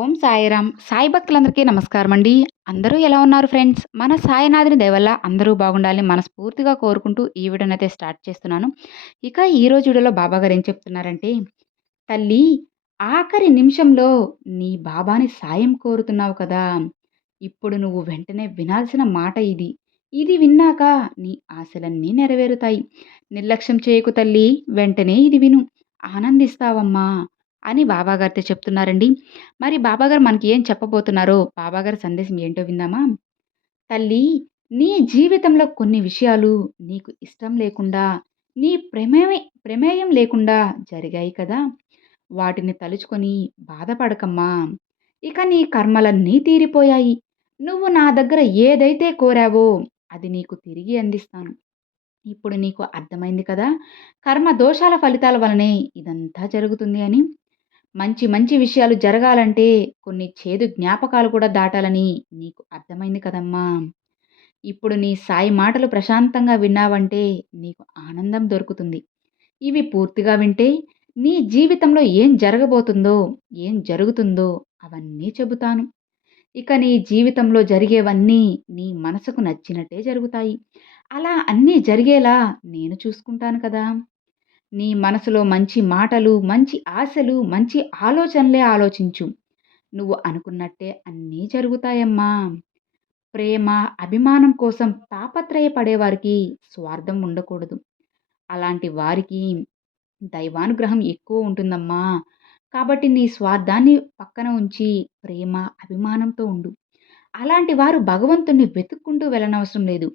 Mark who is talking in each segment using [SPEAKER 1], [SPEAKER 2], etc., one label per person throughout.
[SPEAKER 1] ఓం సాయిరామ్. సాయి భక్తులందరికీ నమస్కారం అండి అందరూ ఎలా ఉన్నారు ఫ్రెండ్స్? మన సాయినాథుని దయవల్ల అందరూ బాగుండాలని మనస్ఫూర్తిగా కోరుకుంటూ ఈ వీడియోని అయితే స్టార్ట్ చేస్తున్నాను. ఇక ఈరోజు వీడియోలో బాబా గారు ఏం చెప్తున్నారంటే తల్లి ఆఖరి నిమిషంలో నీ బాబాని సాయం కోరుతున్నావు కదా. ఇప్పుడు నువ్వు వెంటనే వినాల్సిన మాట ఇది. ఇది విన్నాక నీ ఆశలన్నీ నెరవేరుతాయి. నిర్లక్ష్యం చేయకు తల్లి. వెంటనే ఇది విను. ఆనందిస్తావమ్మా. అని బాబాగారితో చెప్తున్నారండి. మరి బాబాగారు మనకి ఏం చెప్పబోతున్నారో బాబాగారి సందేశం ఏంటో విందామా? తల్లి నీ జీవితంలో కొన్ని విషయాలు నీకు ఇష్టం లేకుండా నీ ప్రమేయ ప్రమేయం లేకుండా జరిగాయి కదా. వాటిని తలుచుకొని బాధపడకమ్మా. ఇక నీ కర్మలన్నీ తీరిపోయాయి. నువ్వు నా దగ్గర ఏదైతే కోరావో అది నీకు తిరిగి అందిస్తాను. ఇప్పుడు నీకు అర్థమైంది కదా. కర్మ దోషాల ఫలితాల వలనే ఇదంతా జరుగుతుంది అని. మంచి మంచి విషయాలు జరగాలంటే కొన్ని చేదు జ్ఞాపకాలు కూడా దాటాలని నీకు అర్థమైంది కదమ్మా. ఇప్పుడు నీ సాయి మాటలు ప్రశాంతంగా విన్నావంటే నీకు ఆనందం దొరుకుతుంది. ఇవి పూర్తిగా వింటే నీ జీవితంలో ఏం జరగబోతుందో ఏం జరుగుతుందో అవన్నీ చెబుతాను. ఇక నీ జీవితంలో జరిగేవన్నీ నీ మనసుకు నచ్చినట్టే జరుగుతాయి. అలా అన్నీ జరిగేలా నేను చూసుకుంటాను కదా. నీ మనసులో మంచి మాటలు మంచి ఆశలు మంచి ఆలోచనలే ఆలోచించు. నువ్వు అనుకున్నట్టే అన్నీ జరుగుతాయమ్మా. ప్రేమ అభిమానం కోసం తాపత్రయపడేవారికి స్వార్థం ఉండకూడదు. అలాంటి వారికి దైవానుగ్రహం ఎక్కువ ఉంటుందమ్మా. కాబట్టి నీ స్వార్థాన్ని పక్కన ఉంచి ప్రేమ అభిమానంతో ఉండు. అలాంటి వారు భగవంతుణ్ణి వెతుక్కుంటూ వెళ్ళనవసరం లేదు.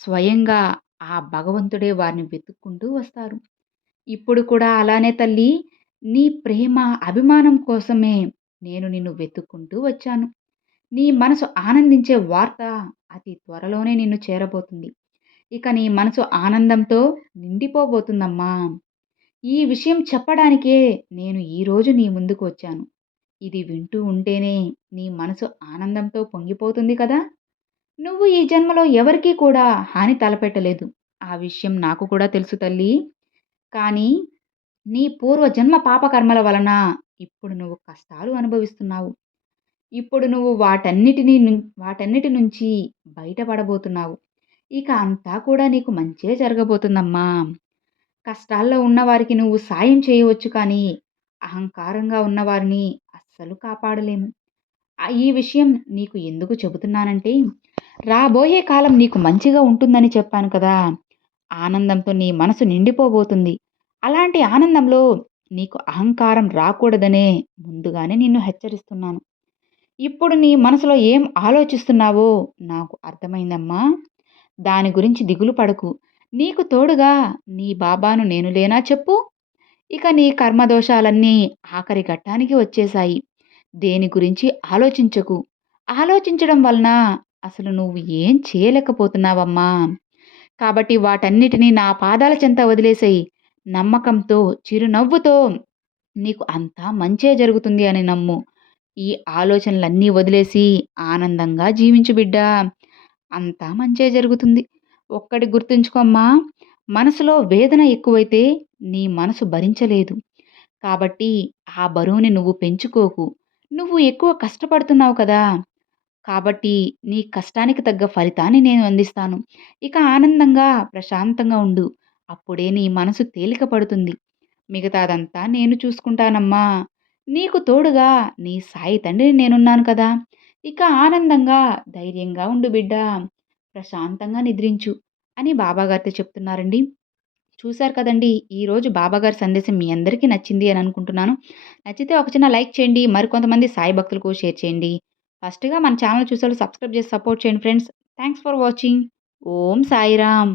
[SPEAKER 1] స్వయంగా ఆ భగవంతుడే వారిని వెతుక్కుంటూ వస్తారు. ఇప్పుడు కూడా అలానే తల్లి నీ ప్రేమ అభిమానం కోసమే నేను నిన్ను వెతుక్కుంటూ వచ్చాను. నీ మనసు ఆనందించే వార్త అతి త్వరలోనే నిన్ను చేరబోతుంది. ఇక నీ మనసు ఆనందంతో నిండిపోబోతుందమ్మా. ఈ విషయం చెప్పడానికే నేను ఈరోజు నీ ముందుకు వచ్చాను. ఇది వింటూ ఉంటేనే నీ మనసు ఆనందంతో పొంగిపోతుంది కదా? నువ్వు ఈ జన్మలో ఎవరికీ కూడా హాని తలపెట్టలేదు. ఆ విషయం నాకు కూడా తెలుసు తల్లి. కానీ నీ పూర్వజన్మ పాపకర్మల వలన ఇప్పుడు నువ్వు కష్టాలు అనుభవిస్తున్నావు. ఇప్పుడు నువ్వు వాటన్నిటినీ వాటన్నిటి నుంచి బయటపడబోతున్నావు. ఇక అంతా కూడా నీకు మంచే జరగబోతుందమ్మా. కష్టాల్లో ఉన్నవారికి నువ్వు సాయం చేయవచ్చు కానీ అహంకారంగా ఉన్నవారిని అస్సలు కాపాడలేము ఈ విషయం నీకు ఎందుకు చెబుతున్నానంటే రాబోయే కాలం నీకు మంచిగా ఉంటుందని చెప్పాను కదా. ఆనందంతో నీ మనసు నిండిపోబోతుంది. అలాంటి ఆనందంలో నీకు అహంకారం రాకూడదనే ముందుగానే నిన్ను హెచ్చరిస్తున్నాను. ఇప్పుడు నీ మనసులో ఏం ఆలోచిస్తున్నావో నాకు అర్థమైందమ్మా. దాని గురించి దిగులు పడకు. నీకు తోడుగా నీ బాబాను నేను లేనా చెప్పు. ఇక నీ కర్మదోషాలన్నీ ఆఖరి ఘట్టానికి వచ్చేశాయి. దేని గురించి ఆలోచించకు. ఆలోచించడం వలన అసలు నువ్వు ఏం చేయలేకపోతున్నావమ్మా. కాబట్టి వాటన్నిటినీ నా పాదాల చెంత వదిలేసేయి. నమ్మకంతో చిరునవ్వుతో నీకు అంతా మంచే జరుగుతుంది అని నమ్ము. ఈ ఆలోచనలన్నీ వదిలేసి ఆనందంగా జీవించు బిడ్డా. అంతా మంచే జరుగుతుంది. ఒక్కటి గుర్తుంచుకోమ్మా మనసులో వేదన ఎక్కువైతే నీ మనసు భరించలేదు. కాబట్టి ఆ బరువుని నువ్వు పెంచుకోకు. నువ్వు ఎక్కువ కష్టపడుతున్నావు కదా. కాబట్టి నీ కష్టానికి తగ్గ ఫలితాన్ని నేను అందిస్తాను. ఇక ఆనందంగా ప్రశాంతంగా ఉండు. అప్పుడే నీ మనసు తేలిక పడుతుంది. మిగతాదంతా నేను చూసుకుంటానమ్మా. నీకు తోడుగా నీ సాయి తండ్రిని నేనున్నాను కదా. ఇక ఆనందంగా ధైర్యంగా ఉండు బిడ్డ. ప్రశాంతంగా నిద్రించు అని బాబాగారితో చెప్తున్నారండి. చూశారు కదండి ఈరోజు బాబాగారి సందేశం మీ అందరికీ నచ్చింది అని అనుకుంటున్నాను. నచ్చితే ఒక చిన్న లైక్ చేయండి మరికొంతమంది సాయి భక్తులకు షేర్ చేయండి. ఫస్ట్గా మన ఛానల్ చూసేవాళ్ళు సబ్స్క్రైబ్ చేసి సపోర్ట్ చేయండి friends. Thanks for watching. Om Sairam.